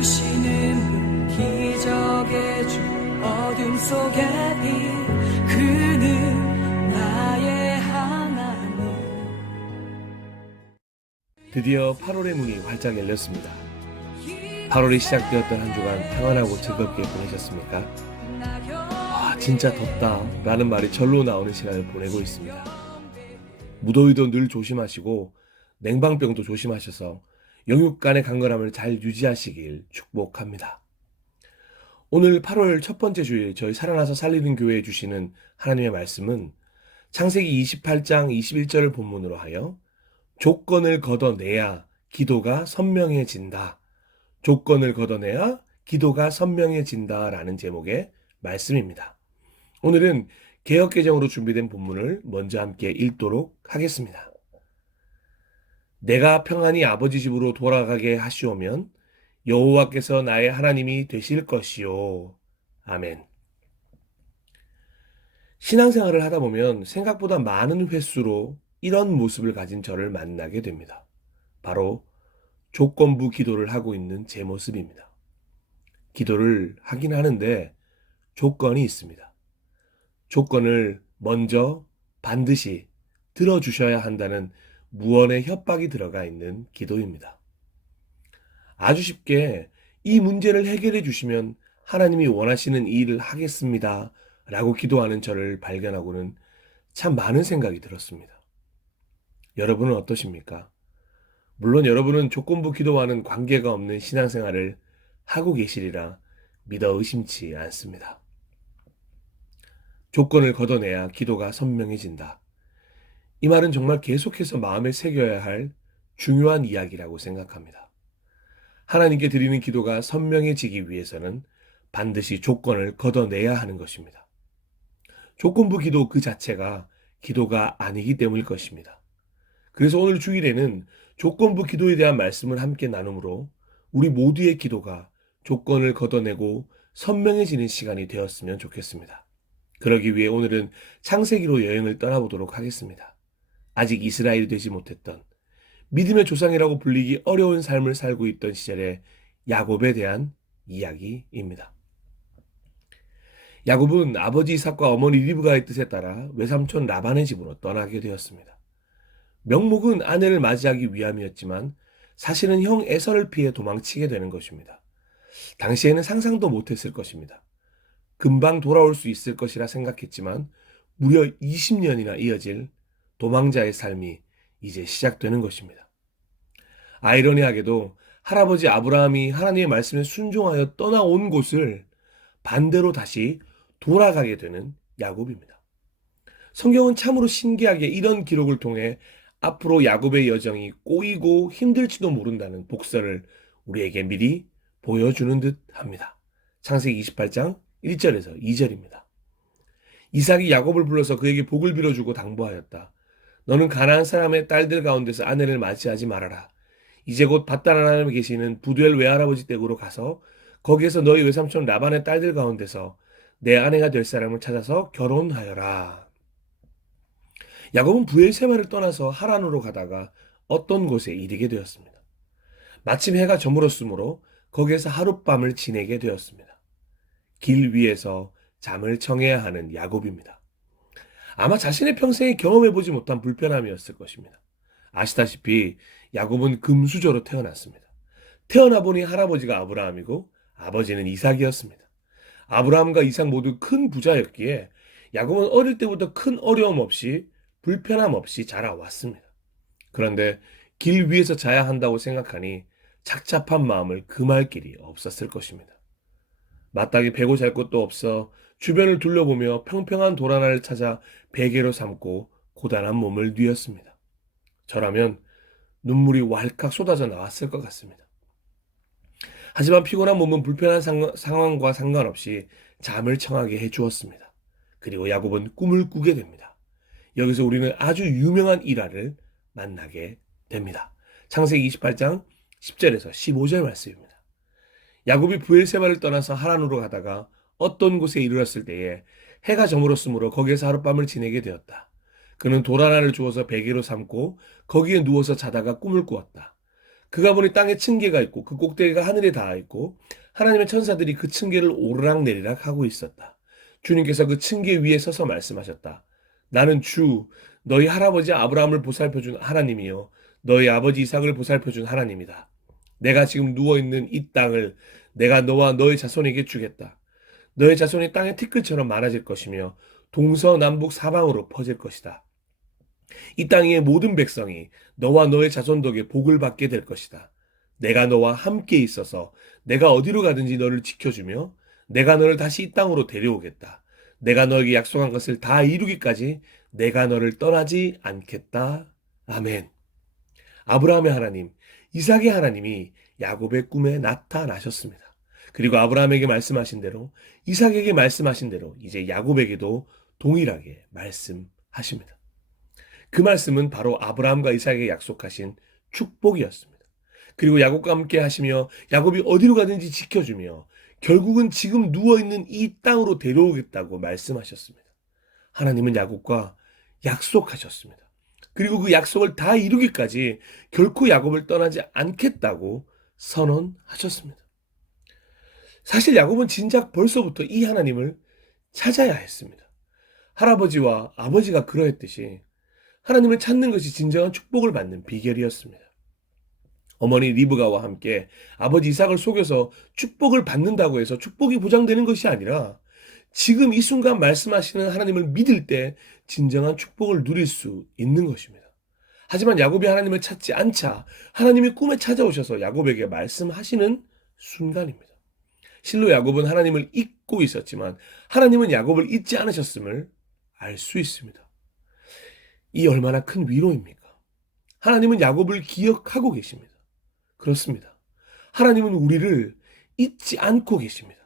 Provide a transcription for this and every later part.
주시는 기적의 주 어둠 속의 빛 그는 나의 하나님. 드디어 8월의 문이 활짝 열렸습니다. 8월이 시작되었던 한 주간 평안하고 즐겁게 보내셨습니까? 진짜 덥다 라는 말이 절로 나오는 시간을 보내고 있습니다. 무더위도 늘 조심하시고 냉방병도 조심하셔서 영육 간의 강건함을 잘 유지하시길 축복합니다. 오늘 8월 첫 번째 주일 저희 살아나서 살리는 교회에 주시는 하나님의 말씀은 창세기 28장 21절을 본문으로 하여 조건을 걷어내야 기도가 선명해진다. 조건을 걷어내야 기도가 선명해진다 라는 제목의 말씀입니다. 오늘은 개역개정으로 준비된 본문을 먼저 함께 읽도록 하겠습니다. 내가 평안히 아버지 집으로 돌아가게 하시오면 여호와께서 나의 하나님이 되실 것이요. 아멘. 신앙생활을 하다 보면 생각보다 많은 횟수로 이런 모습을 가진 저를 만나게 됩니다. 바로 조건부 기도를 하고 있는 제 모습입니다. 기도를 하긴 하는데 조건이 있습니다. 조건을 먼저 반드시 들어주셔야 한다는 무언의 협박이 들어가 있는 기도입니다. 아주 쉽게 이 문제를 해결해 주시면 하나님이 원하시는 일을 하겠습니다 라고 기도하는 저를 발견하고는 참 많은 생각이 들었습니다. 여러분은 어떠십니까? 물론 여러분은 조건부 기도와는 관계가 없는 신앙생활을 하고 계시리라 믿어 의심치 않습니다. 조건을 걷어내야 기도가 선명해진다. 이 말은 정말 계속해서 마음에 새겨야 할 중요한 이야기라고 생각합니다. 하나님께 드리는 기도가 선명해지기 위해서는 반드시 조건을 걷어내야 하는 것입니다. 조건부 기도 그 자체가 기도가 아니기 때문일 것입니다. 그래서 오늘 주일에는 조건부 기도에 대한 말씀을 함께 나누므로 우리 모두의 기도가 조건을 걷어내고 선명해지는 시간이 되었으면 좋겠습니다. 그러기 위해 오늘은 창세기로 여행을 떠나보도록 하겠습니다. 아직 이스라엘이 되지 못했던 믿음의 조상이라고 불리기 어려운 삶을 살고 있던 시절의 야곱에 대한 이야기입니다. 야곱은 아버지 이삭과 어머니 리브가의 뜻에 따라 외삼촌 라반의 집으로 떠나게 되었습니다. 명목은 아내를 맞이하기 위함이었지만 사실은 형 에서를 피해 도망치게 되는 것입니다. 당시에는 상상도 못했을 것입니다. 금방 돌아올 수 있을 것이라 생각했지만 무려 20년이나 이어질 도망자의 삶이 이제 시작되는 것입니다. 아이러니하게도 할아버지 아브라함이 하나님의 말씀에 순종하여 떠나온 곳을 반대로 다시 돌아가게 되는 야곱입니다. 성경은 참으로 신기하게 이런 기록을 통해 앞으로 야곱의 여정이 꼬이고 힘들지도 모른다는 복선을 우리에게 미리 보여주는 듯 합니다. 창세기 28장 1절에서 2절입니다. 이삭이 야곱을 불러서 그에게 복을 빌어주고 당부하였다. 너는 가나안 사람의 딸들 가운데서 아내를 맞이하지 말아라. 이제 곧 밧다라람에 계시는 부두엘 외할아버지 댁으로 가서 거기에서 너희 외삼촌 라반의 딸들 가운데서 내 아내가 될 사람을 찾아서 결혼하여라. 야곱은 브엘세바를 떠나서 하란으로 가다가 어떤 곳에 이르게 되었습니다. 마침 해가 저물었으므로 거기에서 하룻밤을 지내게 되었습니다. 길 위에서 잠을 청해야 하는 야곱입니다. 아마 자신의 평생에 경험해보지 못한 불편함이었을 것입니다. 아시다시피 야곱은 금수저로 태어났습니다. 태어나 보니 할아버지가 아브라함이고 아버지는 이삭이었습니다. 아브라함과 이삭 모두 큰 부자였기에 야곱은 어릴 때부터 큰 어려움 없이 불편함 없이 자라왔습니다. 그런데 길 위에서 자야 한다고 생각하니 착잡한 마음을 금할 길이 없었을 것입니다. 마땅히 베고 잘 곳도 없어 주변을 둘러보며 평평한 돌 하나를 찾아 베개로 삼고 고단한 몸을 뉘었습니다. 저라면 눈물이 왈칵 쏟아져 나왔을 것 같습니다. 하지만 피곤한 몸은 불편한 상황과 상관없이 잠을 청하게 해주었습니다. 그리고 야곱은 꿈을 꾸게 됩니다. 여기서 우리는 아주 유명한 일화를 만나게 됩니다. 창세기 28장 10절에서 15절 말씀입니다. 야곱이 브엘세바를 떠나서 하란으로 가다가 어떤 곳에 이르렀을 때에 해가 저물었으므로 거기에서 하룻밤을 지내게 되었다. 그는 돌 하나를 주워서 베개로 삼고 거기에 누워서 자다가 꿈을 꾸었다. 그가 보니 땅에 층계가 있고 그 꼭대기가 하늘에 닿아 있고 하나님의 천사들이 그 층계를 오르락내리락 하고 있었다. 주님께서 그 층계 위에 서서 말씀하셨다. 나는 주 너희 할아버지 아브라함을 보살펴준 하나님이요 너희 아버지 이삭을 보살펴준 하나님이다. 내가 지금 누워있는 이 땅을 내가 너와 너의 자손에게 주겠다. 너의 자손이 땅의 티끌처럼 많아질 것이며 동서남북 사방으로 퍼질 것이다. 이 땅의 모든 백성이 너와 너의 자손 덕에 복을 받게 될 것이다. 내가 너와 함께 있어서 내가 어디로 가든지 너를 지켜주며 내가 너를 다시 이 땅으로 데려오겠다. 내가 너에게 약속한 것을 다 이루기까지 내가 너를 떠나지 않겠다. 아멘. 아브라함의 하나님, 이삭의 하나님이 야곱의 꿈에 나타나셨습니다. 그리고 아브라함에게 말씀하신 대로 이삭에게 말씀하신 대로 이제 야곱에게도 동일하게 말씀하십니다. 그 말씀은 바로 아브라함과 이삭에게 약속하신 축복이었습니다. 그리고 야곱과 함께 하시며 야곱이 어디로 가든지 지켜주며 결국은 지금 누워있는 이 땅으로 데려오겠다고 말씀하셨습니다. 하나님은 야곱과 약속하셨습니다. 그리고 그 약속을 다 이루기까지 결코 야곱을 떠나지 않겠다고 선언하셨습니다. 사실 야곱은 진작 벌써부터 이 하나님을 찾아야 했습니다. 할아버지와 아버지가 그러했듯이 하나님을 찾는 것이 진정한 축복을 받는 비결이었습니다. 어머니 리브가와 함께 아버지 이삭을 속여서 축복을 받는다고 해서 축복이 보장되는 것이 아니라 지금 이 순간 말씀하시는 하나님을 믿을 때 진정한 축복을 누릴 수 있는 것입니다. 하지만 야곱이 하나님을 찾지 않자 하나님이 꿈에 찾아오셔서 야곱에게 말씀하시는 순간입니다. 실로 야곱은 하나님을 잊고 있었지만 하나님은 야곱을 잊지 않으셨음을 알 수 있습니다. 이 얼마나 큰 위로입니까? 하나님은 야곱을 기억하고 계십니다. 그렇습니다. 하나님은 우리를 잊지 않고 계십니다.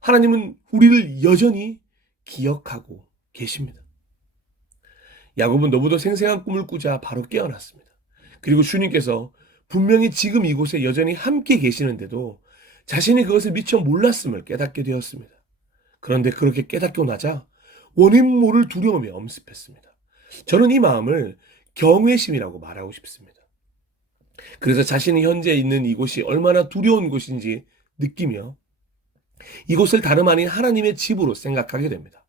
하나님은 우리를 여전히 기억하고 계십니다. 야곱은 너무도 생생한 꿈을 꾸자 바로 깨어났습니다. 그리고 주님께서 분명히 지금 이곳에 여전히 함께 계시는데도 자신이 그것을 미처 몰랐음을 깨닫게 되었습니다. 그런데 그렇게 깨닫고 나자 원인 모를 두려움이 엄습했습니다. 저는 이 마음을 경외심이라고 말하고 싶습니다. 그래서 자신이 현재 있는 이곳이 얼마나 두려운 곳인지 느끼며 이곳을 다름 아닌 하나님의 집으로 생각하게 됩니다.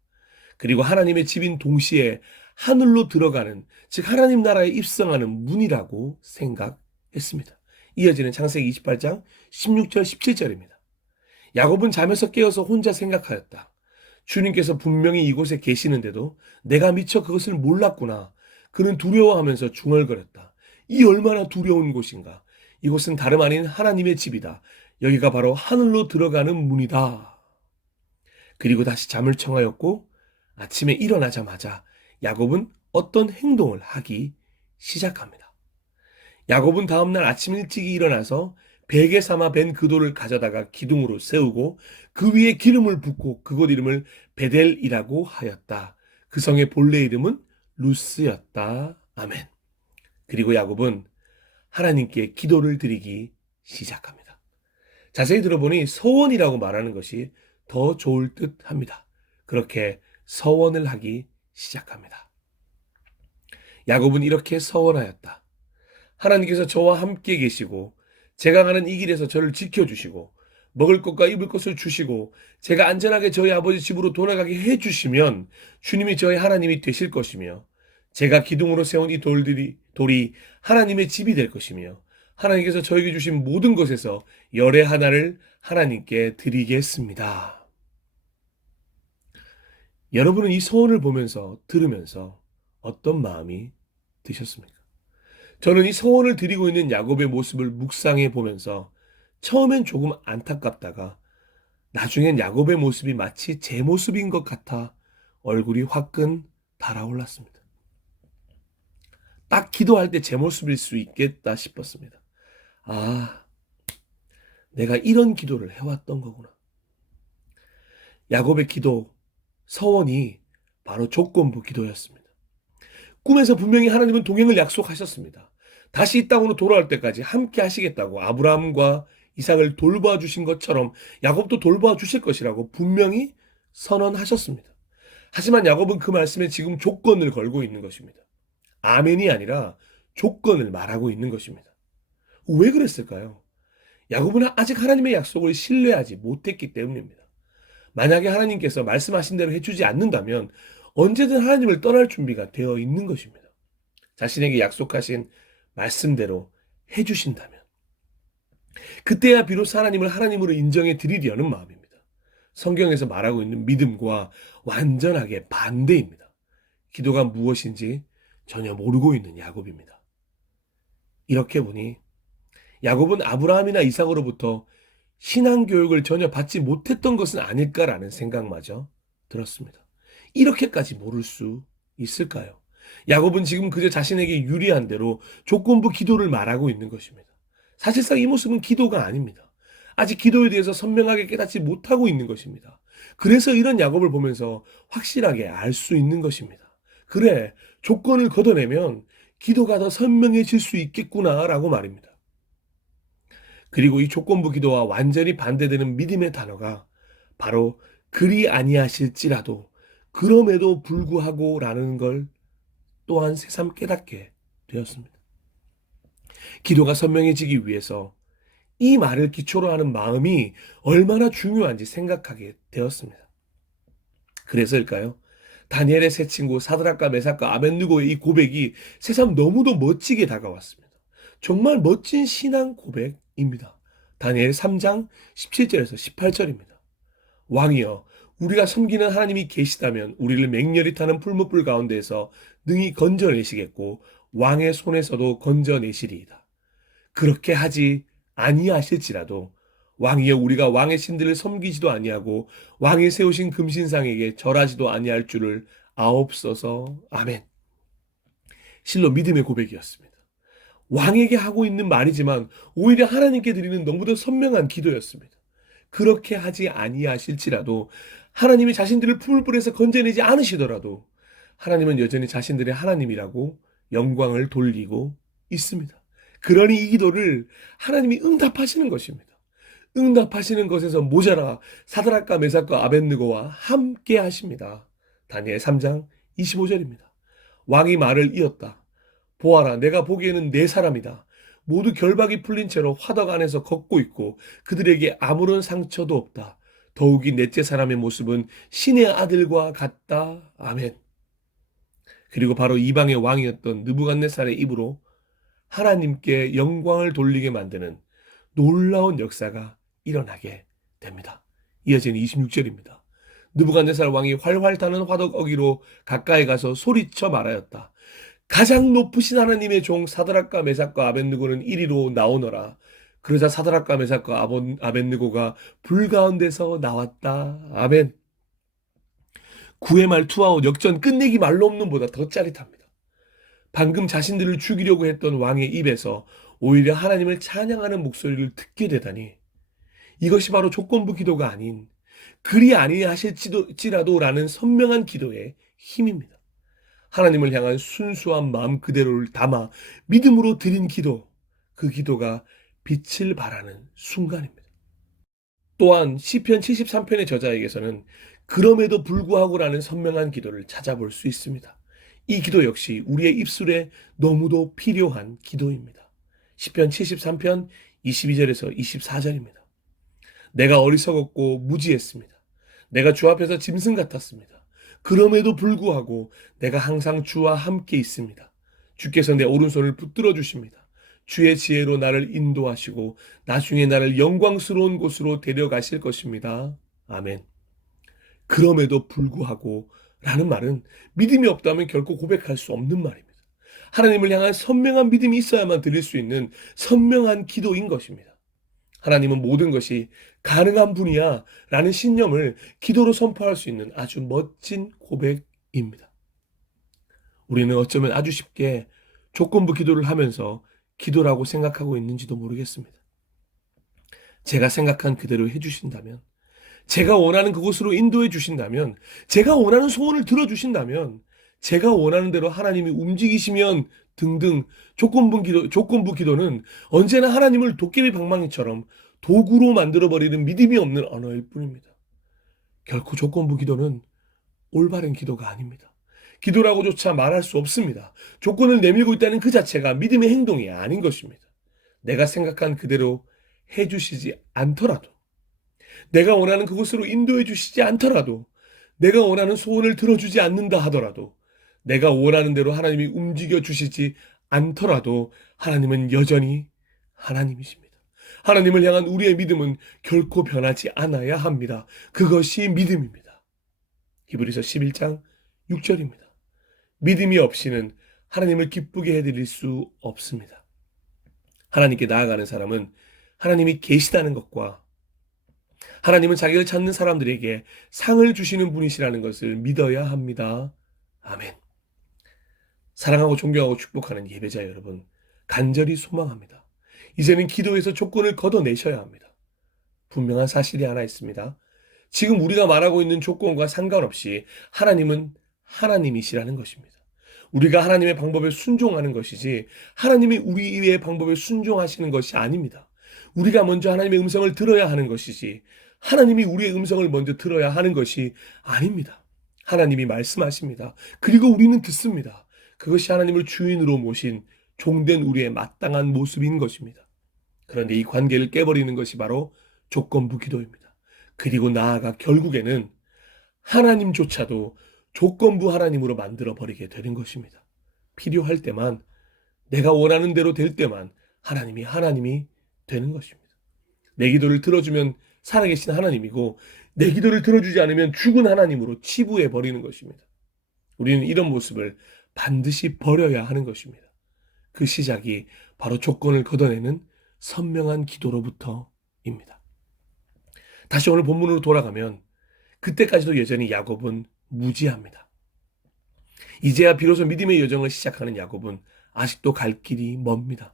그리고 하나님의 집인 동시에 하늘로 들어가는, 즉 하나님 나라에 입성하는 문이라고 생각했습니다. 이어지는 창세기 28장 16절 17절입니다. 야곱은 잠에서 깨어서 혼자 생각하였다. 주님께서 분명히 이곳에 계시는데도 내가 미처 그것을 몰랐구나. 그는 두려워하면서 중얼거렸다. 이 얼마나 두려운 곳인가. 이곳은 다름 아닌 하나님의 집이다. 여기가 바로 하늘로 들어가는 문이다. 그리고 다시 잠을 청하였고 아침에 일어나자마자 야곱은 어떤 행동을 하기 시작합니다. 야곱은 다음날 아침 일찍이 일어나서 베개 삼아 벤 그돌을 가져다가 기둥으로 세우고 그 위에 기름을 붓고 그곳 이름을 베델이라고 하였다. 그 성의 본래 이름은 루스였다. 아멘. 그리고 야곱은 하나님께 기도를 드리기 시작합니다. 자세히 들어보니 서원이라고 말하는 것이 더 좋을 듯 합니다. 그렇게 서원을 하기 시작합니다. 야곱은 이렇게 서원하였다. 하나님께서 저와 함께 계시고 제가 가는 이 길에서 저를 지켜주시고 먹을 것과 입을 것을 주시고 제가 안전하게 저희 아버지 집으로 돌아가게 해주시면 주님이 저의 하나님이 되실 것이며 제가 기둥으로 세운 이 돌이 하나님의 집이 될 것이며 하나님께서 저에게 주신 모든 것에서 열의 하나를 하나님께 드리겠습니다. 여러분은 이 소원을 보면서 들으면서 어떤 마음이 드셨습니까? 저는 이 소원을 드리고 있는 야곱의 모습을 묵상해 보면서 처음엔 조금 안타깝다가 나중엔 야곱의 모습이 마치 제 모습인 것 같아 얼굴이 화끈 달아올랐습니다. 딱 기도할 때 제 모습일 수 있겠다 싶었습니다. 아, 내가 이런 기도를 해왔던 거구나. 야곱의 기도, 서원이 바로 조건부 기도였습니다. 꿈에서 분명히 하나님은 동행을 약속하셨습니다. 다시 이 땅으로 돌아올 때까지 함께 하시겠다고 아브라함과 이삭을 돌봐주신 것처럼 야곱도 돌봐주실 것이라고 분명히 선언하셨습니다. 하지만 야곱은 그 말씀에 지금 조건을 걸고 있는 것입니다. 아멘이 아니라 조건을 말하고 있는 것입니다. 왜 그랬을까요? 야곱은 아직 하나님의 약속을 신뢰하지 못했기 때문입니다. 만약에 하나님께서 말씀하신 대로 해주지 않는다면 언제든 하나님을 떠날 준비가 되어 있는 것입니다. 자신에게 약속하신 말씀대로 해주신다면. 그때야 비로소 하나님을 하나님으로 인정해 드리려는 마음입니다. 성경에서 말하고 있는 믿음과 완전하게 반대입니다. 기도가 무엇인지 전혀 모르고 있는 야곱입니다. 이렇게 보니 야곱은 아브라함이나 이삭으로부터 신앙 교육을 전혀 받지 못했던 것은 아닐까라는 생각마저 들었습니다. 이렇게까지 모를 수 있을까요? 야곱은 지금 그저 자신에게 유리한 대로 조건부 기도를 말하고 있는 것입니다. 사실상 이 모습은 기도가 아닙니다. 아직 기도에 대해서 선명하게 깨닫지 못하고 있는 것입니다. 그래서 이런 야곱을 보면서 확실하게 알 수 있는 것입니다. 그래, 조건을 걷어내면 기도가 더 선명해질 수 있겠구나라고 말입니다. 그리고 이 조건부 기도와 완전히 반대되는 믿음의 단어가 바로 그리 아니하실지라도 그럼에도 불구하고라는 걸 또한 새삼 깨닫게 되었습니다. 기도가 선명해지기 위해서 이 말을 기초로 하는 마음이 얼마나 중요한지 생각하게 되었습니다. 그래서일까요? 다니엘의 세 친구 사드락과 메삭과 아벳느고의 이 고백이 새삼 너무도 멋지게 다가왔습니다. 정말 멋진 신앙 고백입니다. 다니엘 3장 17절에서 18절입니다. 왕이여, 우리가 섬기는 하나님이 계시다면 우리를 맹렬히 타는 풀무불 가운데에서 능히 건져내시겠고 왕의 손에서도 건져내시리이다. 그렇게 하지 아니하실지라도 왕이여, 우리가 왕의 신들을 섬기지도 아니하고 왕이 세우신 금신상에게 절하지도 아니할 줄을 아옵소서. 아멘. 실로 믿음의 고백이었습니다. 왕에게 하고 있는 말이지만 오히려 하나님께 드리는 너무도 선명한 기도였습니다. 그렇게 하지 아니하실지라도 하나님이 자신들을 풀불에서 건져내지 않으시더라도 하나님은 여전히 자신들의 하나님이라고 영광을 돌리고 있습니다. 그러니 이 기도를 하나님이 응답하시는 것입니다. 응답하시는 것에서 모자라 사드락과 메삭과 아벳느고와 함께 하십니다. 다니엘 3장 25절입니다. 왕이 말을 이었다. 보아라, 내가 보기에는 네 사람이다. 모두 결박이 풀린 채로 화덕 안에서 걷고 있고 그들에게 아무런 상처도 없다. 더욱이 넷째 사람의 모습은 신의 아들과 같다. 아멘. 그리고 바로 이방의 왕이었던 느부갓네살의 입으로 하나님께 영광을 돌리게 만드는 놀라운 역사가 일어나게 됩니다. 이어지는 26절입니다. 느부갓네살 왕이 활활 타는 화덕 어기로 가까이 가서 소리쳐 말하였다. 가장 높으신 하나님의 종 사드락과 메삭과 아벳느고는 이리로 나오너라. 그러자 사드락과 메삭과 아벳느고가 불 가운데서 나왔다. 아멘. 구의 말 투아웃 역전 끝내기 말로 없는 보다 더 짜릿합니다. 방금 자신들을 죽이려고 했던 왕의 입에서 오히려 하나님을 찬양하는 목소리를 듣게 되다니, 이것이 바로 조건부 기도가 아닌 그리 아니하실지라도라는 선명한 기도의 힘입니다. 하나님을 향한 순수한 마음 그대로를 담아 믿음으로 드린 기도, 그 기도가 빛을 발하는 순간입니다. 또한 시편 73편의 저자에게서는 그럼에도 불구하고라는 선명한 기도를 찾아볼 수 있습니다. 이 기도 역시 우리의 입술에 너무도 필요한 기도입니다. 시편 73편 22절에서 24절입니다. 내가 어리석었고 무지했습니다. 내가 주 앞에서 짐승 같았습니다. 그럼에도 불구하고 내가 항상 주와 함께 있습니다. 주께서 내 오른손을 붙들어 주십니다. 주의 지혜로 나를 인도하시고 나중에 나를 영광스러운 곳으로 데려가실 것입니다. 아멘. 그럼에도 불구하고 라는 말은 믿음이 없다면 결코 고백할 수 없는 말입니다. 하나님을 향한 선명한 믿음이 있어야만 드릴 수 있는 선명한 기도인 것입니다. 하나님은 모든 것이 가능한 분이야 라는 신념을 기도로 선포할 수 있는 아주 멋진 고백입니다. 우리는 어쩌면 아주 쉽게 조건부 기도를 하면서 기도라고 생각하고 있는지도 모르겠습니다. 제가 생각한 그대로 해주신다면, 제가 원하는 그곳으로 인도해 주신다면, 제가 원하는 소원을 들어주신다면, 제가 원하는 대로 하나님이 움직이시면 등등 조건부 기도는 언제나 하나님을 도깨비 방망이처럼 도구로 만들어버리는 믿음이 없는 언어일 뿐입니다. 결코 조건부 기도는 올바른 기도가 아닙니다. 기도라고조차 말할 수 없습니다. 조건을 내밀고 있다는 그 자체가 믿음의 행동이 아닌 것입니다. 내가 생각한 그대로 해주시지 않더라도, 내가 원하는 그곳으로 인도해 주시지 않더라도, 내가 원하는 소원을 들어주지 않는다 하더라도, 내가 원하는 대로 하나님이 움직여 주시지 않더라도 하나님은 여전히 하나님이십니다. 하나님을 향한 우리의 믿음은 결코 변하지 않아야 합니다. 그것이 믿음입니다. 히브리서 11장 6절입니다. 믿음이 없이는 하나님을 기쁘게 해드릴 수 없습니다. 하나님께 나아가는 사람은 하나님이 계시다는 것과 하나님은 자기를 찾는 사람들에게 상을 주시는 분이시라는 것을 믿어야 합니다. 아멘. 사랑하고 존경하고 축복하는 예배자 여러분, 간절히 소망합니다. 이제는 기도에서 조건을 걷어내셔야 합니다. 분명한 사실이 하나 있습니다. 지금 우리가 말하고 있는 조건과 상관없이 하나님은 하나님이시라는 것입니다. 우리가 하나님의 방법에 순종하는 것이지 하나님이 우리의 방법에 순종하시는 것이 아닙니다. 우리가 먼저 하나님의 음성을 들어야 하는 것이지 하나님이 우리의 음성을 먼저 들어야 하는 것이 아닙니다. 하나님이 말씀하십니다. 그리고 우리는 듣습니다. 그것이 하나님을 주인으로 모신 종된 우리의 마땅한 모습인 것입니다. 그런데 이 관계를 깨버리는 것이 바로 조건부 기도입니다. 그리고 나아가 결국에는 하나님조차도 조건부 하나님으로 만들어버리게 되는 것입니다. 필요할 때만, 내가 원하는 대로 될 때만 하나님이 되는 것입니다. 내 기도를 들어주면 살아계신 하나님이고 내 기도를 들어주지 않으면 죽은 하나님으로 치부해버리는 것입니다. 우리는 이런 모습을 반드시 버려야 하는 것입니다. 그 시작이 바로 조건을 걷어내는 선명한 기도로부터입니다. 다시 오늘 본문으로 돌아가면 그때까지도 여전히 야곱은 무지합니다. 이제야 비로소 믿음의 여정을 시작하는 야곱은 아직도 갈 길이 멉니다.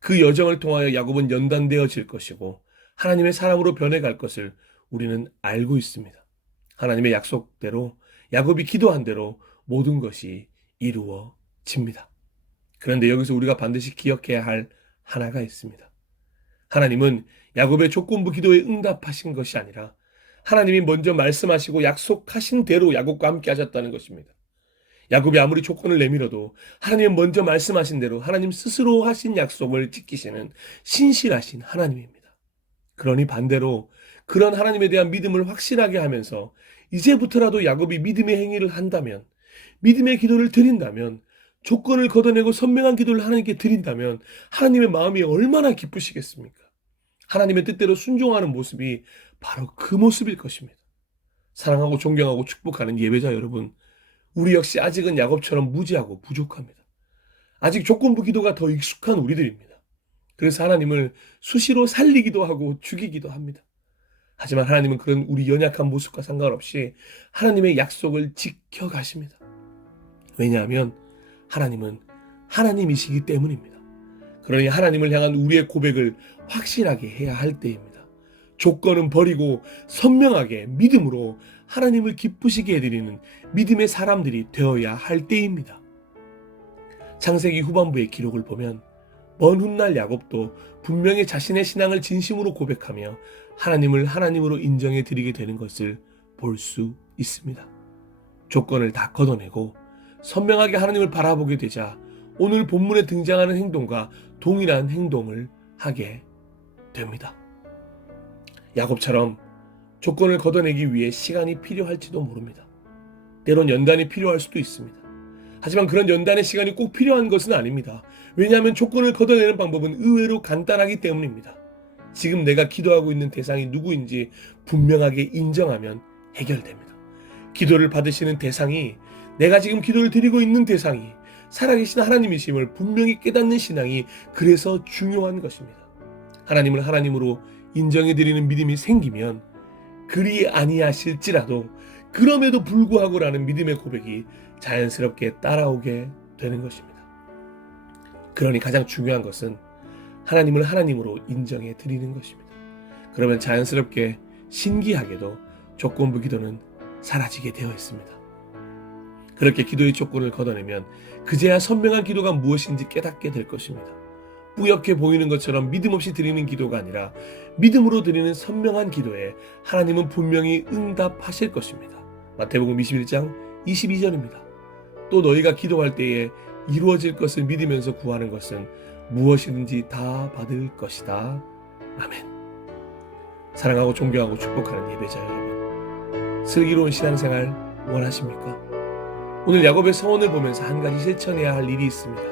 그 여정을 통하여 야곱은 연단되어질 것이고 하나님의 사람으로 변해갈 것을 우리는 알고 있습니다. 하나님의 약속대로 야곱이 기도한 대로 모든 것이 이루어집니다. 그런데 여기서 우리가 반드시 기억해야 할 하나가 있습니다. 하나님은 야곱의 조건부 기도에 응답하신 것이 아니라 하나님이 먼저 말씀하시고 약속하신 대로 야곱과 함께 하셨다는 것입니다. 야곱이 아무리 조건을 내밀어도 하나님은 먼저 말씀하신 대로 하나님 스스로 하신 약속을 지키시는 신실하신 하나님입니다. 그러니 반대로 그런 하나님에 대한 믿음을 확실하게 하면서 이제부터라도 야곱이 믿음의 행위를 한다면, 믿음의 기도를 드린다면, 조건을 걷어내고 선명한 기도를 하나님께 드린다면 하나님의 마음이 얼마나 기쁘시겠습니까? 하나님의 뜻대로 순종하는 모습이 바로 그 모습일 것입니다. 사랑하고 존경하고 축복하는 예배자 여러분, 우리 역시 아직은 야곱처럼 무지하고 부족합니다. 아직 조건부 기도가 더 익숙한 우리들입니다. 그래서 하나님을 수시로 살리기도 하고 죽이기도 합니다. 하지만 하나님은 그런 우리 연약한 모습과 상관없이 하나님의 약속을 지켜가십니다. 왜냐하면 하나님은 하나님이시기 때문입니다. 그러니 하나님을 향한 우리의 고백을 확실하게 해야 할 때입니다. 조건은 버리고 선명하게 믿음으로 하나님을 기쁘시게 해드리는 믿음의 사람들이 되어야 할 때입니다. 창세기 후반부의 기록을 보면 먼 훗날 야곱도 분명히 자신의 신앙을 진심으로 고백하며 하나님을 하나님으로 인정해 드리게 되는 것을 볼 수 있습니다. 조건을 다 걷어내고 선명하게 하나님을 바라보게 되자 오늘 본문에 등장하는 행동과 동일한 행동을 하게 됩니다. 야곱처럼 조건을 걷어내기 위해 시간이 필요할지도 모릅니다. 때론 연단이 필요할 수도 있습니다. 하지만 그런 연단의 시간이 꼭 필요한 것은 아닙니다. 왜냐하면 조건을 걷어내는 방법은 의외로 간단하기 때문입니다. 지금 내가 기도하고 있는 대상이 누구인지 분명하게 인정하면 해결됩니다. 기도를 받으시는 대상이, 내가 지금 기도를 드리고 있는 대상이 살아계신 하나님이심을 분명히 깨닫는 신앙이 그래서 중요한 것입니다. 하나님을 하나님으로 인정해드리는 믿음이 생기면 그리 아니하실지라도 그럼에도 불구하고라는 믿음의 고백이 자연스럽게 따라오게 되는 것입니다. 그러니 가장 중요한 것은 하나님을 하나님으로 인정해 드리는 것입니다. 그러면 자연스럽게 신기하게도 조건부 기도는 사라지게 되어 있습니다. 그렇게 기도의 조건을 걷어내면 그제야 선명한 기도가 무엇인지 깨닫게 될 것입니다. 뿌옇게 보이는 것처럼 믿음 없이 드리는 기도가 아니라 믿음으로 드리는 선명한 기도에 하나님은 분명히 응답하실 것입니다. 마태복음 21장 22절입니다. 또 너희가 기도할 때에 이루어질 것을 믿으면서 구하는 것은 무엇이든지 다 받을 것이다. 아멘. 사랑하고 존경하고 축복하는 예배자 여러분, 슬기로운 신앙생활 원하십니까? 오늘 야곱의 서원을 보면서 한 가지 실천해야 할 일이 있습니다.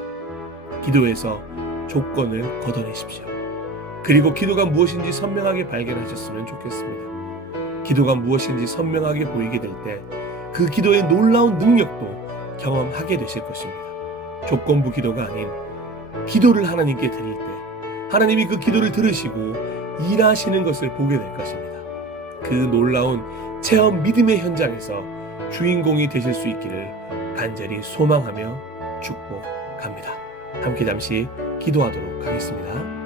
기도에서 조건을 걷어내십시오. 그리고 기도가 무엇인지 선명하게 발견하셨으면 좋겠습니다. 기도가 무엇인지 선명하게 보이게 될 때 그 기도의 놀라운 능력도 경험하게 되실 것입니다. 조건부 기도가 아닌 기도를 하나님께 드릴 때 하나님이 그 기도를 들으시고 일하시는 것을 보게 될 것입니다. 그 놀라운 체험 믿음의 현장에서 주인공이 되실 수 있기를 간절히 소망하며 축복합니다. 함께 잠시 기도하도록 하겠습니다.